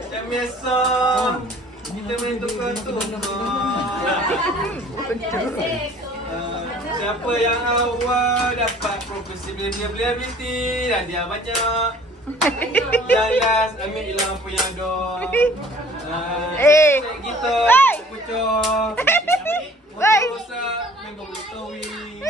Macam biasa. Kita main tukar-tukar. Siapa yang awal dapat profesi beli hadiah banyak. Yang last ambil je apa yang ada. Kita pucuk. Motor rosak memang boleh towing.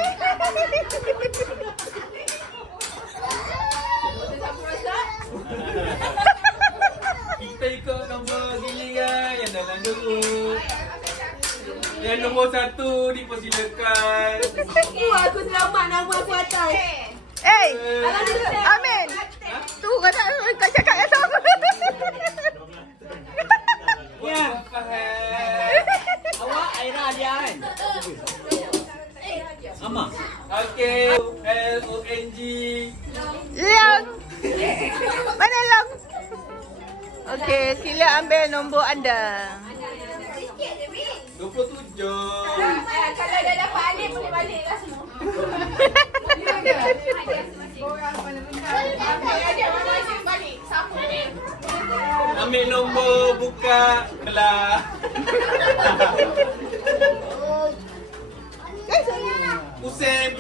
Kita ikut nombor gini kan, yang dalam dulu. Yang nombor 1 dipersilakan. Aku selamat, nama aku atas. Amin. Tu kau cakap kata apa? Ya. Awak Aira dia kan? Sama. Okey. LONG. Long. Mana Long? Okey, sila ambil nombor anda. 27. Kalau dah dapat alih, boleh balik lah semua. Ambil nombor buka belah. Pusing.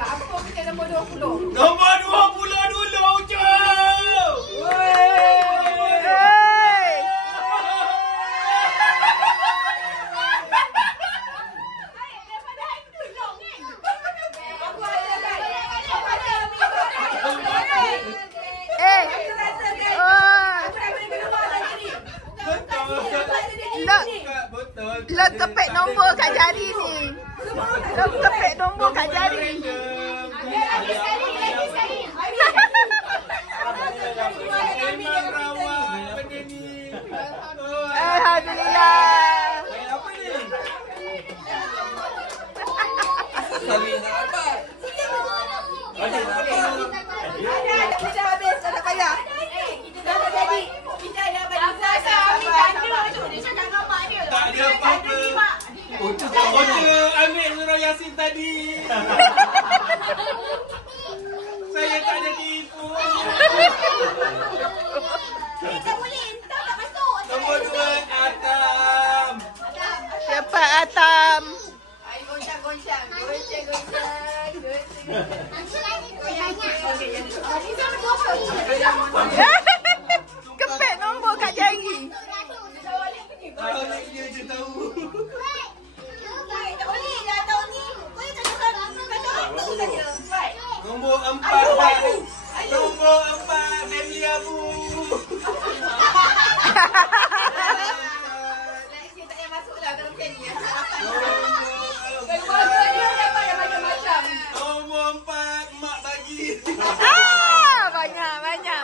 Siapa punya nombor 20? Nombor 20 dulu, Ucup! Long kepek nombor kat jari ni. Long kepek nombor kat jari. Alhamdulillah. Apa ni? Kita habis, tak payah. Kita dah jadi. Kita dah bagi tanda. Dia cakap dengan mak dia. Tak ada apa-apa. Ucup ambil surah Yasin tadi. Saya tak ada tipu. Tak boleh, tak masuk. Nombor 2 Atam. Siapa Atam? Ayo goncang. Kepek nombor kat jari. Tahu ni dia je tahu. Tak boleh dah tahun ni. Kau yang cakap satu saja. Nombor 4. Nombor 4 family Abu. Saya tak payah masuk lah kalau macam ni. Nombor Dia dapat yang macam-macam. Nombor 4 mak bagi.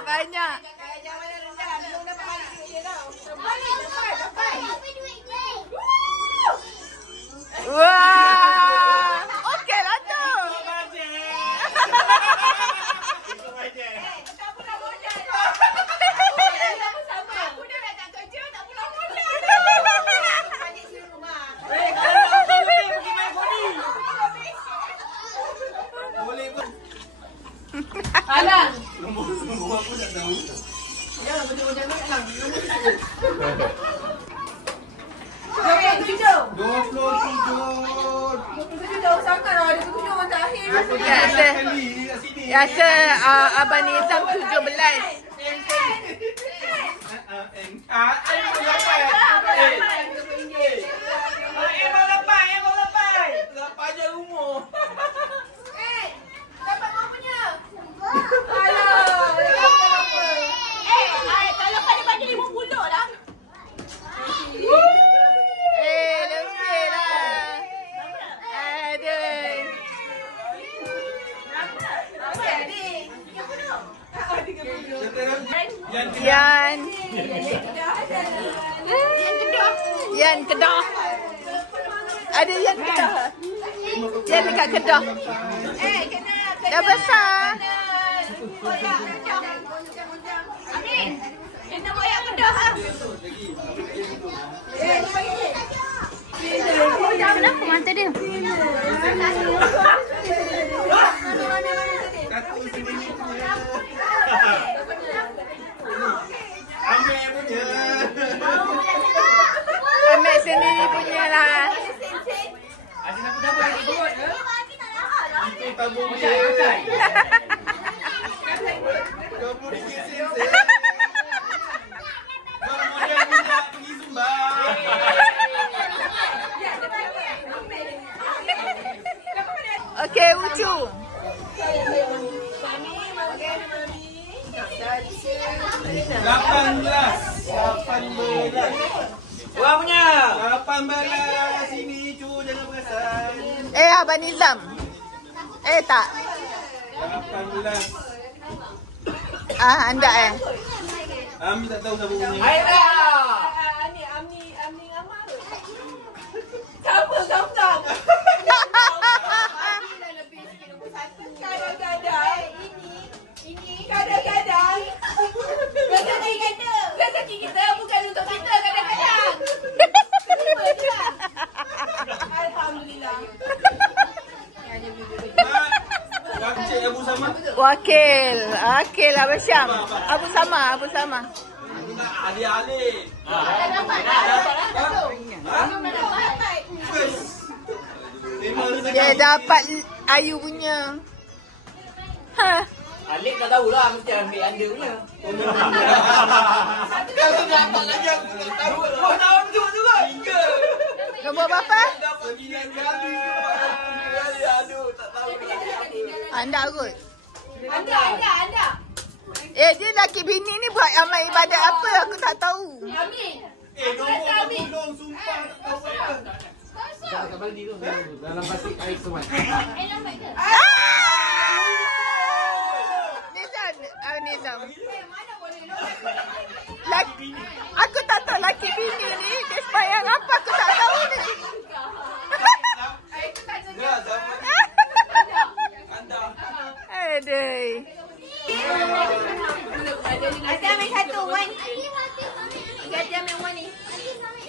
Banyak. Jangan mana rendah. Belum dapat balik duit dia tau. Dapat. Wah. Okeylah tu. Tak pulang modal. Sama-sama. Aku dah nak kerja, tak pulang modal. Balik di rumah. Boleh pun. Alang. Nombor aku tak tahu. Jangan benda-benda alang. Jom, 7. 27. Jauh sangat lah. Ada 7 orang terakhir. Rasa Abang Nizam 17. Dapat kau punya. Alah. Kalau pada bagi 50 lah. Lebih lah. Aduh. Yan Kedah. Ada Yan Kedah. Yan dekat Kedah. Dah besar. Amin. Kena boyak Kedah ah. Kenapa mata dia? Satu sini. kamu dia. Kamu dikisin saya. Kamu dia minta pergi sumbang. Okey, Ucu. 18. Wah punya. 18 sini cu, jangan perasan. Abang Nizam. Tak. 18. Anda Ami tak tahu siapa punya. Ayolah. Amni Amal. Siapa kamu tak? Kadang-kadang ini kadang-kadang rezeki kita bukan untuk kita kadang-kadang. Terima je lah. Alhamdulillah. Wakil Abu Sama. Wakil. Okey lah Syam. Abu Sama. Ali Ali. Dia dapat Ayu punya. Alik tak tahulah mesti ambil anda punya. Kalau dapat lagi aku tak tahu. Kau tahu juga. Tiga. Nombor berapa? Dapat 9 kali. Aduh, tak tahu. Anda kot. Anda. Dia laki bini ni buat amal ibadat apa aku tak tahu. Amin. Nombor tolong sumpah tak tahu apa. Tak balik tu. Dalam plastik air semua. Nizam. Aku tak tahu laki bini ni dia sembahyang apa aku tak tahu ni. Aduh. Ada ambil satu, Wan. Ada ambil Wan ni.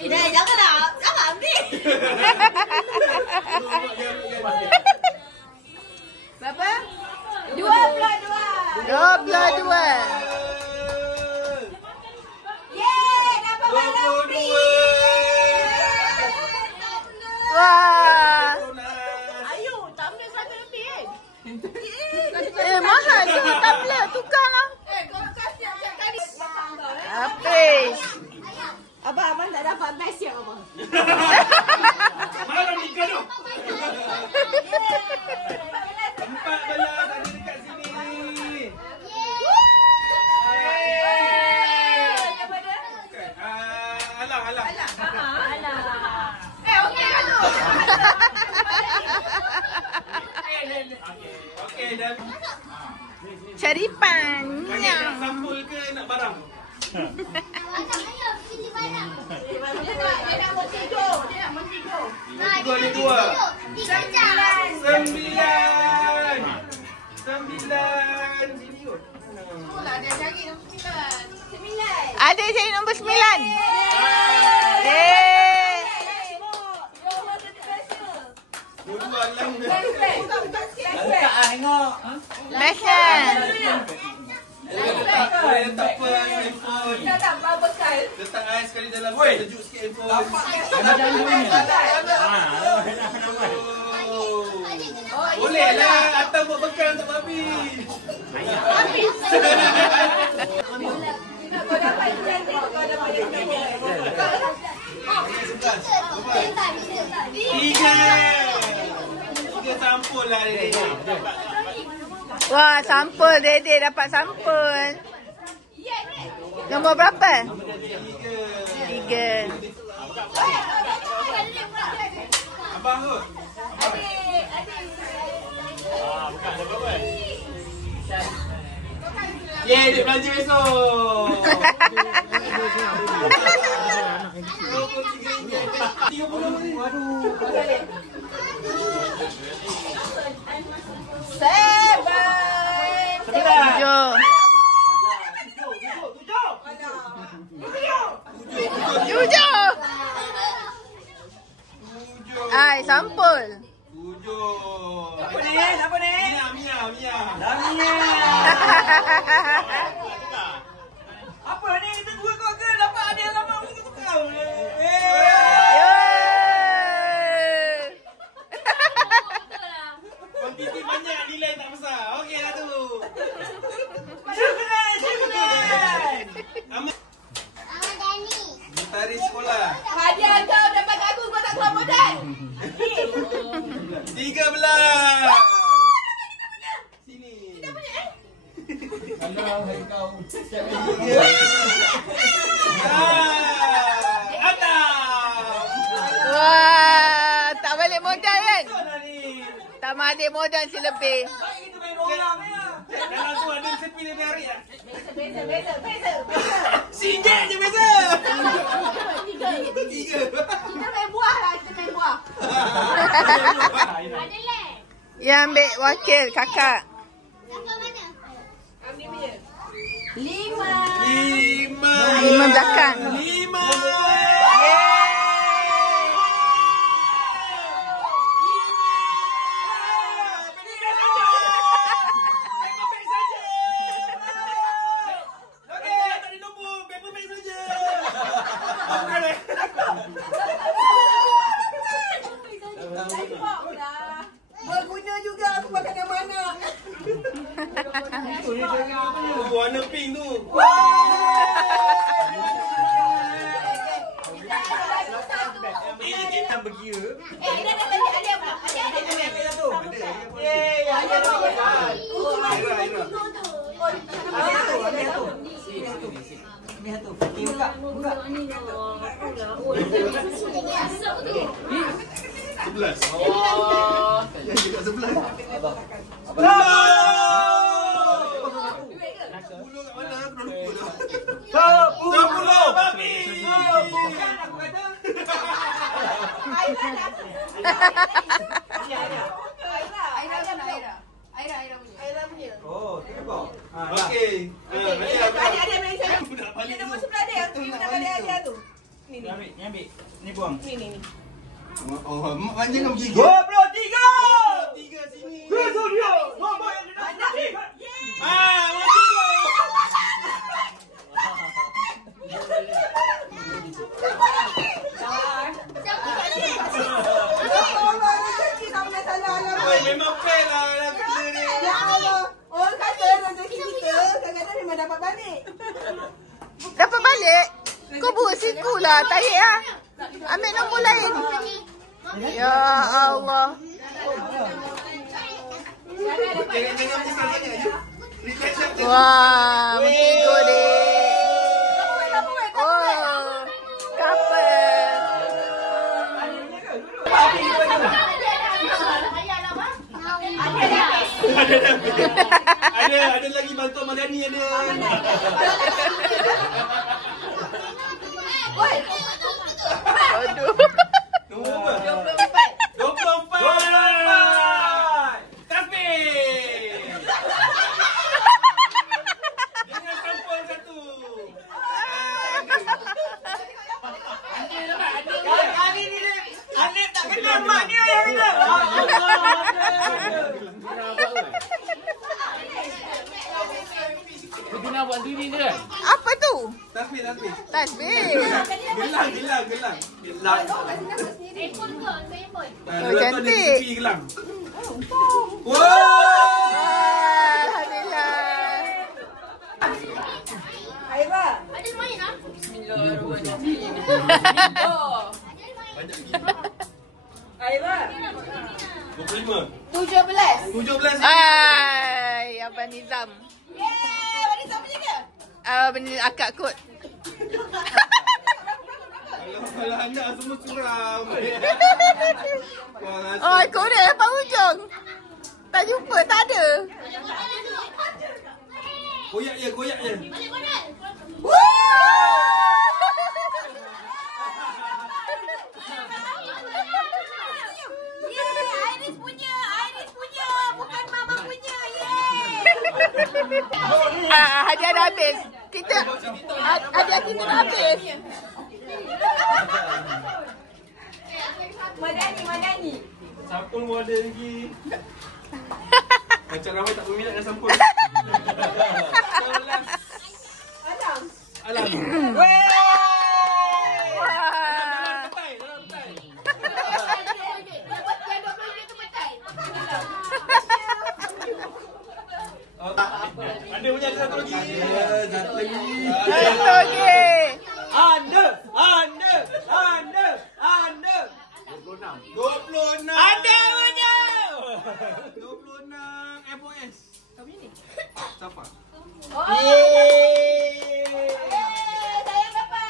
Jangan ambil. Berapa? 22. 22. Yeay, dapat barang free. Wah. Ayo, tak boleh satu lebih kan? Mahal tu tak boleh tukar lah. Kau kasih setiap kali. Habis. Abang tak dapat best ya, abang. Mana nikah tu? 14 ada dekat sini. Alah. Okey kan tu? Okey dah. Cari pan. Nak sampul ke nak barang? Dia nak mentidur. Tiga ada dua. 9. Sini kot. Ada cari nombor 9. Dua alam dia. Letak ah tengok. Fashion. Letak apa handphone. Tak bekal. Letak ais sekali dalam sejuk sikit handphone. Boleh lah atau buat bekal untuk babi. Kau dapat cantik. Tiga sampul lah dia. Wah, sampul Dede dapat sampul. Nombor berapa? 3. Abang tu. Dia belanja besok. 30 ni. Waduh. 7. 7. Ai, sampul. 7. Apa ni? Mia. Apa ni? Kita dua kau ke dapat hadiah lama kita tukar. Kuantiti banyak ni besar. Okey dah tu. Syukran. Ahmad Dani. Gitaris sekolah. Hadiah kau dapat aku, kau tak keluar modal. 13. Sini. Kita punya Alah, hai kau. Wah, tak balik modal kan? Tak balik modal si lebih. Kita main orang ya. Dalam tu ada sepi dia tarik ah. Beza. Singgit je beza. Tiga. Kita main buah lah, kita main buah. Yang ambil wakil kakak. Ambil punya. 5. 5 belakang. 5. Berguna juga aku pakai yang mana. Warna pink tu. Ini kita berkira. Ada apa? Sebelas. Yang dekat sebelah. Abang. 10 kat mana? Aku dah lupa dah. 10 babi. Aira punya. Oh, tengok. Okey. Ada Malaysia. Dia nombor sebelah dia. Tu nak balik hadiah tu. Ni. Ambil. Ni buang. Ni. Oh, panjang kan pergi. 23. 3 sini. Besok dia. Nombor yang dia nak. Memang fair lah kena ni. Ya Allah. Orang kata rezeki kita kadang-kadang memang dapat balik. Dapat balik? Kau buat siku lah. Tarik lah. Ambil nombor lain. Ya Allah. Jangan besar sangat je. Wah, mengkigo dek. Oh, couple. Ada lagi bantuan Madani ada. Aduh. Nombor berapa? 24. Tasbih. Dengan sampel satu. Kali ni Alif tak kenal mak dia yang kena. Dia nak buat diri dia. Apa tu? Tasbih. Tasbih. Gelang. Oh, cantik. Gelang. Wow. Wah, alhamdulillah. Aira. Aira. 25. 17. Ay, Abang Nizam. Yeay, Wanita punya ke? Benda akak kot. Kalau anda semua suram. Oh, korek lepas hujung. Tak jumpa, tak ada. Koyak je. Iris punya. Bukan mama punya. Yeay. Hadiah dah habis. Hadiah kita dah habis. Madani. Sampul pun ada lagi. Macam ramai tak berminat dengan sampul. Alam. Wah. Dalam petai. Anda punya ada satu lagi. Satu lagi. Satu lagi. Anda. 26. Anda punya. 26 FOS. Siapa? Saya dapat.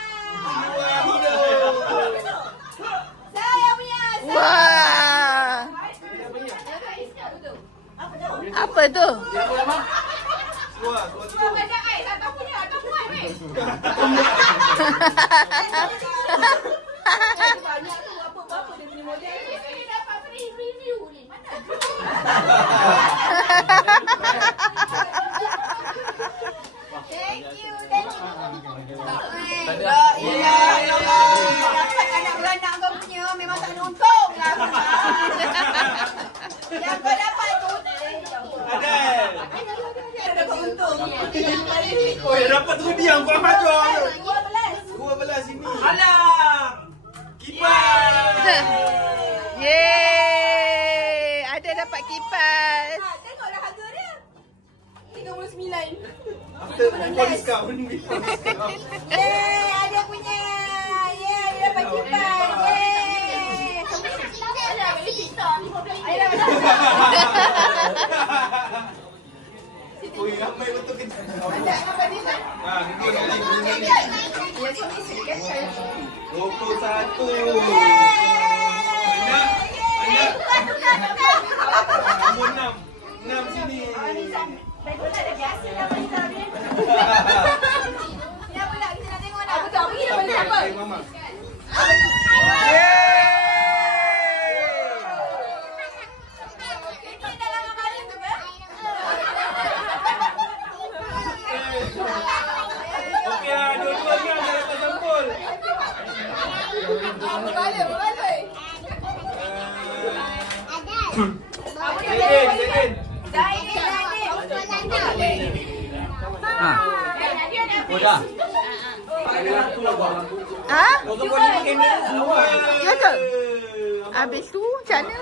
Wah. Apa tu? Dapat anak beranak kau punya memang tak untung lah. Yang kau dapat tu Ada. dapat untung. Oh, dapat tu dia kau dapat ajar. 12. 12 sini. Alah. Kipas. Yeay. Ada dapat kipas. Tengoklah harga dia. 39. Before discount. Ada punya. Ada dapat kipas. Oh, ramai betul ke? Ah, kita kali. 21. Kamu 6 sini. Mama. Okey lah, dua-dua ni ada dapat sampul. Zain. Oh dah. Ha? Kau tu boleh pakai kamera. Ya ke? Habis tu macam mana?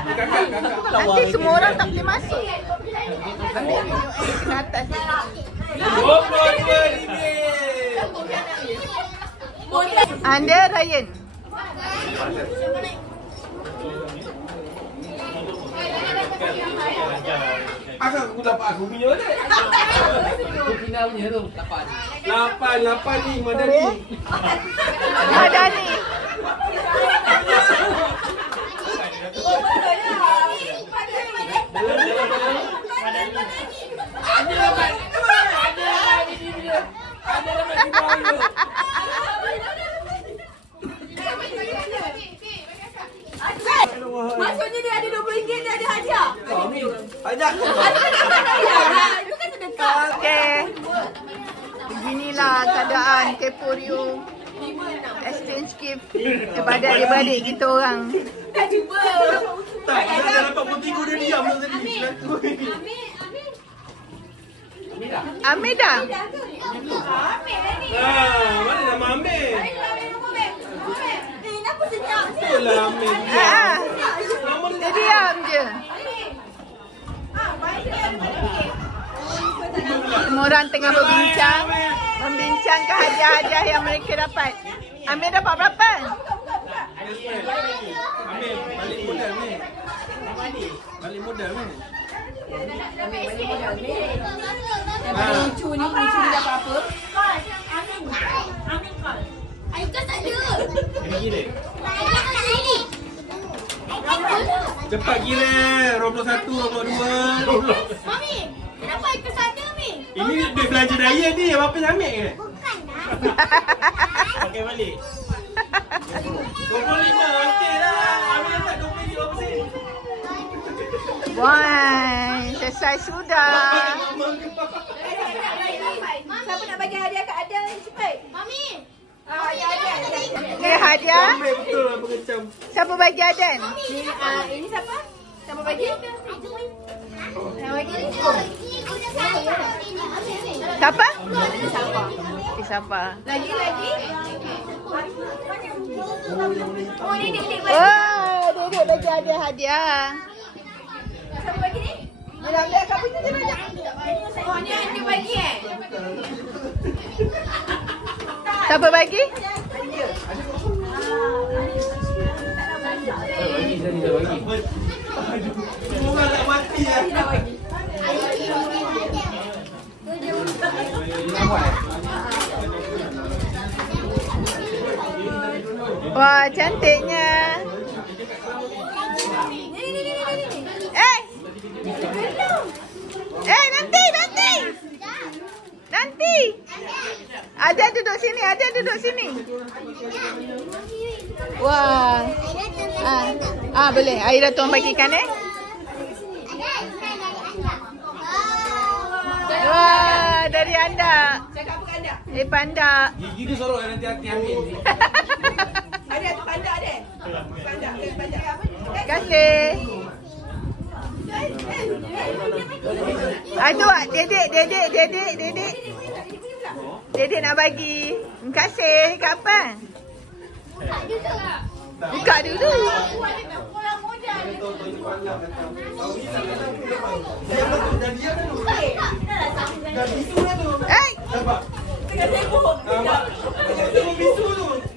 Kakak. Nanti semua orang tak boleh masuk. Ambil video ke atas. 22 ringgit. Anda Ryan. Asal aku dapat aku punya ni? Aku final punya tu dapat. 8 ni Madani. Madani. Maksudnya dia ada RM20, dia ada hadiah. Ajak. Okey. Beginilah keadaan Keporium exchange gift kepada adik-beradik kita orang. Dah cuba. Tak, dia dapat putih dia diam tadi. Ambil dah. Mana nama Amir? Kenapa senyap je? Itulah Amir. Dia diam je. Semua orang tengah membincangkan hadiah-hadiah yang mereka dapat. Amir dapat berapa? Amir, balik modal ni. Balik modal ni. Lucu ni dapat apa? Aikas tak ada. Gila. Ini. Cepat gila. 21, 22. Mami, kenapa Aikas ada, Mi? Ini duit belanja daya ni. Apa yang ambil ke? Bukan lah. Pakai balik. 25. Okey lah. Amir dapat 20 berapa sen? Wah, selesai sudah. Siapa nak bagi hadiah kat Adel ni cepat? Mami. Okey, hadiah. Amir betul lah mengecam. Siapa bagi Adan? Ini siapa? Siapa bagi? Siapa bagi? Ini guna saya. Siapa? Siapa? Lagi. Oh, ni dia bagi. Wah, Dedek bagi hadiah. Siapa bagi ni? Dia dah ambil kamu tu dia banyak. Oh, ni dia bagi Siapa bagi? Orang nak mati lah. Wah, cantiknya. Nanti. Ada duduk sini. Wah. Boleh. Aira tuan bagikan Wah, dari anda. Cakap apa anda? Panda. Gigi dia sorok nanti hati ambil ni. Ada tu panda ada. Panda. Terima kasih. Aduh, dedek. Dedek nak bagi. Terima kasih. Kapan? Buka dulu. Nampak? Tengah tengok bisu tu.